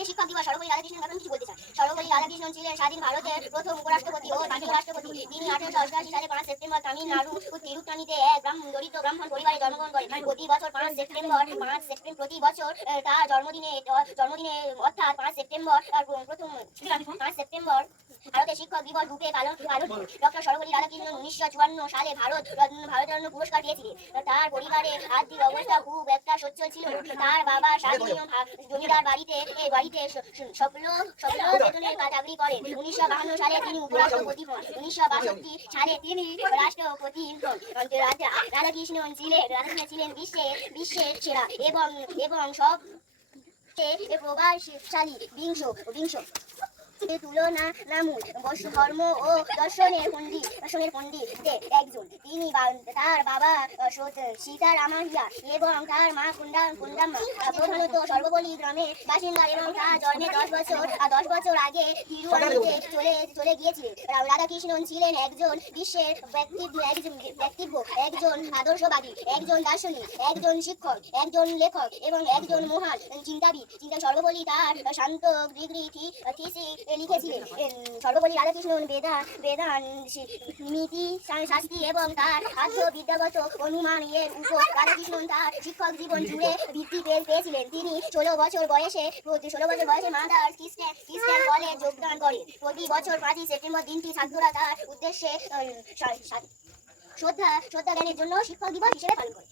আজকে শিক্ষক দিবস। সর্বপল্লী রাধাকৃষ্ণন ব্যাপারে কিছু বলতে চাই। সর্বপল্লী রাধাকৃষ্ণন ছিলেন স্বাধীন ভারতের প্রথম উপরাষ্ট্রপতি ও দ্বিতীয় রাষ্ট্রপতি। তিনি 1888 সালে 5 সেপ্টেম্বর তামিলনাড়ু তিরুত্তানিতে এক দরিদ্র ব্রাহ্মণ পরিবারে জন্মগ্রহণ করেন। প্রতি বছর প্রতি বছর তার জন্মদিনে অর্থাৎ 5 সেপ্টেম্বর ভারতের শিক্ষক দিবস রূপে পালন ডক্টর সর্বপল্লী রাধাকৃষ্ণন 1954 সালে ভারতরত্ন পুরস্কার পেয়েছিলেন। তার পরিবারের আর্থিক অবস্থা খুব একটা সচ্ছল ছিল না। তার বাবা স্বাধীন জমিদার বাড়িতে সফল বেতনের চাকরি করেন। 1952 সালে তিনি উপরাষ্ট্রপতি হন। 1962 সালে তিনি রাষ্ট্রপতি হন। রাধাকৃষ্ণন ছিলেন বিশ্বের সেরা এবং সবচেয়ে প্রভাবশালী বিংশ তুলনামূল ধর্ম ও দর্শনের পণ্ডিত একজন। তিনি তার বাবা সীতারামাইয়া এবং তার মা কুন্দাম্মা প্রধানত সর্বপল্লী গ্রামের বাসিন্দা এবং তার জন্মের 10 বছর আগে তিরুয়ানিতে চলে গিয়েছিলেন। রাধাকৃষ্ণন ছিলেন একজন বিশ্বের ব্যক্তিত্ব, একজন আদর্শবাদী, একজন দার্শনিক, একজন শিক্ষক, একজন লেখক এবং একজন মহান চিন্তাবিদ। সর্বপল্লী তার শান্ত ডিগ্রি থিসিস লিখেছিলেন। সর্বপল্লী রাধাকৃষ্ণন বেদান নীতি শাস্ত্রী এবং তার আত্মবিদ্যাগত অনুমান এর উপর রাধাকৃষ্ণন তার শিক্ষক জীবন জুড়ে ভিত্তি পেয়েছিলেন। তিনি 16 বছর বয়সে মাদার্স খ্রিস্টান কলেজে যোগদান করেন। প্রতি বছর 5 সেপ্টেম্বর দিনটি ছাত্ররা তার উদ্দেশ্যে শ্রদ্ধা জ্ঞানের জন্য শিক্ষক দিবস হিসেবে পালন করে।